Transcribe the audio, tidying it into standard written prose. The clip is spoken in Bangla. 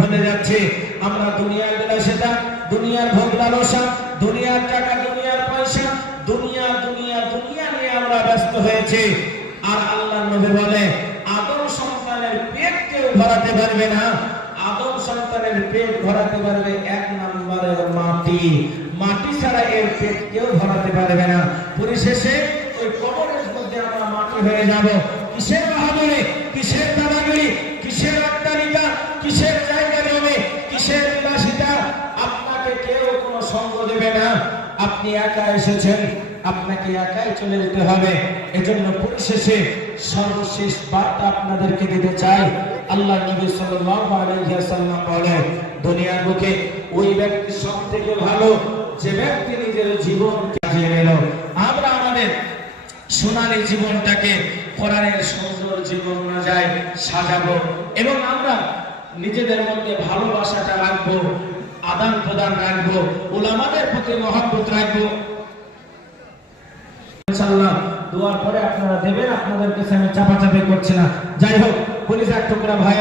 ভুলে যাচ্ছি। আমরা দুনিয়ার বিলাসিতা, দুনিয়ার ভোগ লালসা, দুনিয়ার টাকা, দুনিয়ার পয়সা, দুনিয়া দুনিয়া দুনিয়া নিয়ে আমরা ব্যস্ত হয়েছি। আর আল্লাহর নবী বলে আদম সন্তানের পেট কেউ ভরাতে পারবে না। আদম সন্তানের পেট ভরাতে পারবে এক নম্বরের মাটি। মাটি ছাড়া এর পেট কেউ ভরাতে পারবে না। পরিশেষে ওই কবরের মধ্যে আমরা মাটি হয়ে যাব। কিসের বাহাদুরি, কিসের দাদাগিরি, কিসের অট্টালিকা, কিসের জায়গা জমি, কিসের বিলাসিতা? আপনাকে কেউ কোনো সঙ্গ দেবে না। আপনি একা এসেছেন, আপনাকে একাই চলে যেতে হবে। এজন্য পরিশেষে সর্বশেষ বার্তা আপনাদেরকে দিতে চাই। আল্লাহ নবী সাল্লাল্লাহু আলাইহি ওয়াসাল্লাম বলেন, দুনিয়ার বুকে ওই ব্যক্তি সবথেকে ভালো যে ব্যক্তি নিজের জীবন কাটিয়ে নিল। আমরা আমাদের সোনালী জীবনটাকে কোরআনের সুন্দর জীবন অনুযায়ী সাজাবো এবং আমরা নিজেদের মধ্যে ভালোবাসাটা রাখবো, আদান প্রদান রাখবো, উলামাদের প্রতি মহব্বত রাখবো। ইনশাআল্লাহ দোয়ার পরে আপনারা দেবেন, আপনাদের কাছে আমি চাপাচাপি করছি না। যাই হোক, পুলিশ এক টুকরা ভাই